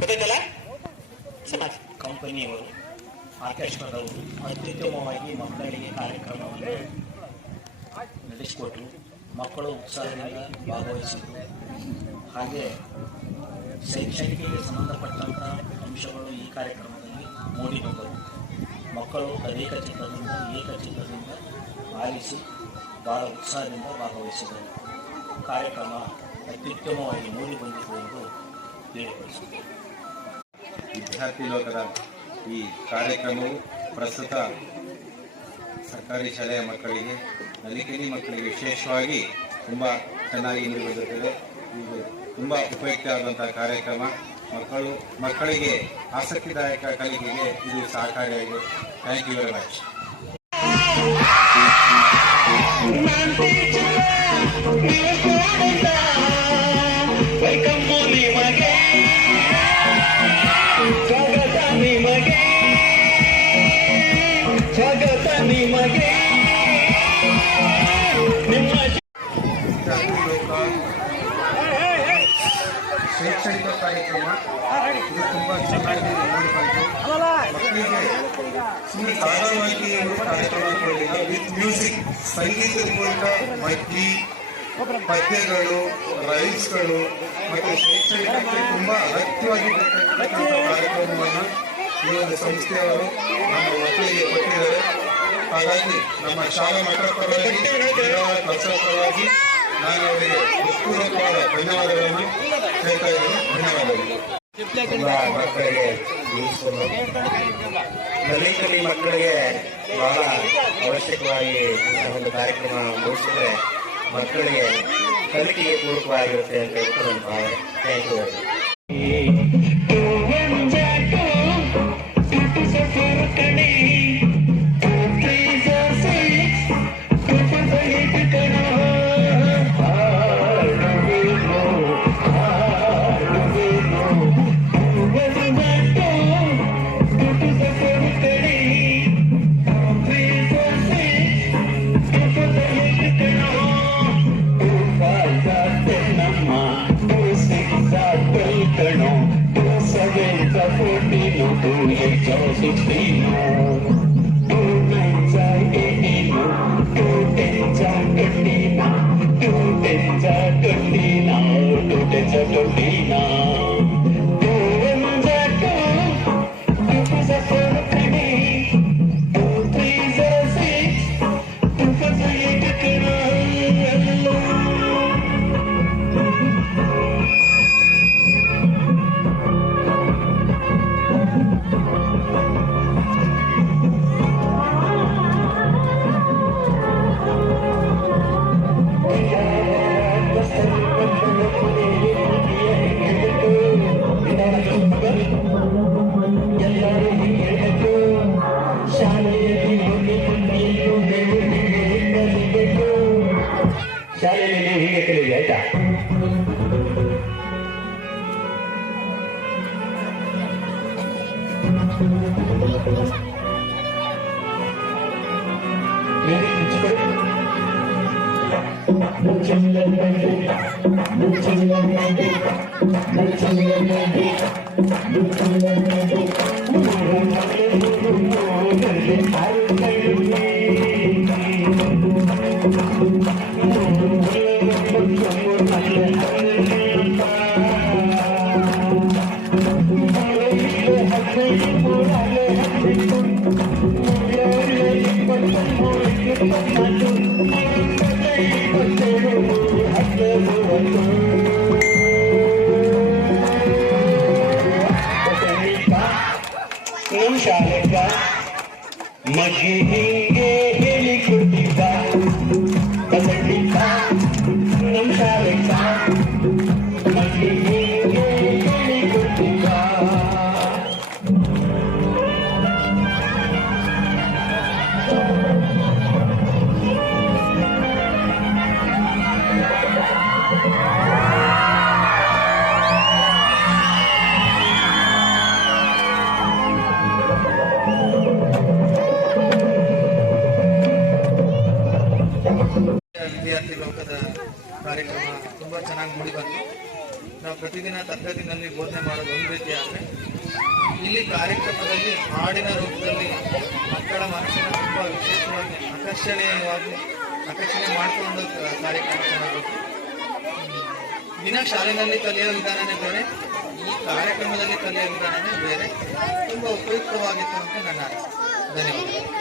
ಗೊತ್ತಾಯ್ತಲ್ಲ? ಕಂಪನಿಯವರು ಆರ್ಕೆಸ್ಟ್ರಾದವರು ಅತ್ಯುತ್ತಮವಾಗಿ ಮಕ್ಕಳಿಗೆ ಕಾರ್ಯಕ್ರಮವನ್ನು ನಡೆಸಿಕೊಟ್ರು. ಮಕ್ಕಳು ಉತ್ಸಾಹದಿಂದ ಭಾಗವಹಿಸಿದರು. ಹಾಗೆ ಶೈಕ್ಷಣಿಕಕ್ಕೆ ಸಂಬಂಧಪಟ್ಟಂಥ ಅಂಶಗಳು ಈ ಕಾರ್ಯಕ್ರಮದಲ್ಲಿ ಮೂಡಿ ಬಂದವು. ಮಕ್ಕಳು ಏಕಚಿತ್ತದಿಂದ ಆಲಿಸಿ ಭಾಳ ಉತ್ಸಾಹದಿಂದ ಭಾಗವಹಿಸಿದರು. ಕಾರ್ಯಕ್ರಮ ಅತ್ಯುತ್ತಮವಾಗಿ ಮೂಡಿ ಬಂದಿದೆ ಎಂದು ತಿಳಿಪಡಿಸಿದರು. ವಿದ್ಯಾರ್ಥಿ ಲೋಕದ ಈ ಕಾರ್ಯಕ್ರಮವು ಪ್ರಸ್ತುತ ಸರ್ಕಾರಿ ಶಾಲೆಯ ಮಕ್ಕಳಿಗೆ, ನಲಿಕೇರಿ ಮಕ್ಕಳಿಗೆ ವಿಶೇಷವಾಗಿ ತುಂಬ ಚೆನ್ನಾಗಿ ಮೂಡಿಬಂದಿರುತ್ತದೆ. ಇದು ತುಂಬ ಉಪಯುಕ್ತವಾದಂತಹ ಕಾರ್ಯಕ್ರಮ. ಮಕ್ಕಳಿಗೆ ಆಸಕ್ತಿದಾಯಕ ಕಲಿಕೆಗೆ ಇದು ಸಹಕಾರಿಯಾಗಿದೆ. Thank you very much. ಶೈಕ್ಷಣಿಕ ಕಾರ್ಯಕ್ರಮ ಇದು ತುಂಬ ಚೆನ್ನಾಗಿ ಮೂಡಿಬಂತು. ಮಕ್ಕಳಿಗೆ ಸುಮ್ಮನೆ ಸಾಧಾರಣವಾಗಿ ಕಾರ್ಯಕ್ರಮ ವಿತ್ ಮ್ಯೂಸಿಕ್, ಸಂಗೀತದ ಮೂಲಕ ಮೈತ್ರಿ, ಪದ್ಯಗಳು, ರೈಮ್ಸ್ಗಳು ಮತ್ತು ಶೈಕ್ಷಣಿಕಕ್ಕೆ ತುಂಬ ಅಗತ್ಯವಾಗಿ ಬೇಕಾಗಿರ್ತಕ್ಕಂಥ ಕಾರ್ಯಕ್ರಮವನ್ನು ಈ ಒಂದು ಸಂಸ್ಥೆಯವರು ನಮ್ಮ ಮಕ್ಕಳಿಗೆ ಕೊಟ್ಟಿದ್ದಾರೆ. ಹಾಗಾಗಿ ನಮ್ಮ ಶಾಲಾ ಮಕ್ಕಳ ಪರವಾಗಿ, ಕಲ್ಸರ ಪರವಾಗಿ ನಾನು ಅವರಿಗೆ ಹೃತ್ಪೂರ್ವಕವಾದ ಧನ್ಯವಾದಗಳನ್ನು ಹೇಳ್ತಾ ಇದ್ದೀನಿ. ಧನ್ಯವಾದಗಳು. ಮಕ್ಕಳಿಗೆ ನಲಿಕಲಿ ಮಕ್ಕಳಿಗೆ ಬಹಳ ಅವಶ್ಯಕವಾಗಿ ಇಂತಹ ಒಂದು ಕಾರ್ಯಕ್ರಮ ಮುಗಿಸಿದ್ರೆ ಮಕ್ಕಳಿಗೆ ಕಲಿಕೆಗೆ ಪೂರಕವಾಗಿರುತ್ತೆ ಅಂತ ಹೇಳ್ಕೊಂಡು ನನ್ನ ಭಾವನೆ. Thank you. ಶಾಲೆಯಲ್ಲಿ ಹೀಗೆ ಕಲಿಯಿರಿ, ಆಯ್ತಾ? ಮಗಿ ಹಿಂಗೆ ಹೇಳಿಕೊಟ್ಟಿದ್ದ ಕಸಡಿದ್ದ ನಮ್ಮ ಶಾಲೆಗ ಮಗಿ ಹಿಂಗೆ ಹೇಳಿಕೊಟ್ಟಿದ್ದ. ವಿದ್ಯಾರ್ಥಿ ಲೋಕದ ಕಾರ್ಯಕ್ರಮ ತುಂಬ ಚೆನ್ನಾಗಿ ಮೂಡಿ ಬಂತು. ನಾವು ಪ್ರತಿದಿನ ತರಗತಿನಲ್ಲಿ ಬೋಧನೆ ಮಾಡೋದು ಒಂದು ರೀತಿ ಆದರೆ ಇಲ್ಲಿ ಕಾರ್ಯಕ್ರಮದಲ್ಲಿ ಹಾಡಿನ ರೂಪದಲ್ಲಿ ಮಕ್ಕಳ ಮನಸ್ಸನ್ನು ತುಂಬ ವಿಶೇಷವಾಗಿ ಆಕರ್ಷಣೆ ಮಾಡಿಕೊಂಡು ಕಾರ್ಯಕ್ರಮ ಚೆನ್ನಾಗಿತ್ತು. ದಿನ ಶಾಲೆಯಲ್ಲಿ ಕಲಿಯೋ ವಿಧಾನನೇ ಬೇರೆ, ಈ ಕಾರ್ಯಕ್ರಮದಲ್ಲಿ ಕಲಿಯೋ ವಿಧಾನನೇ ಬೇರೆ. ತುಂಬ ಉಪಯುಕ್ತವಾಗಿತ್ತು ಅಂತ ನನ್ನ ಅನಿಸಿಕೆ. ಧನ್ಯವಾದ.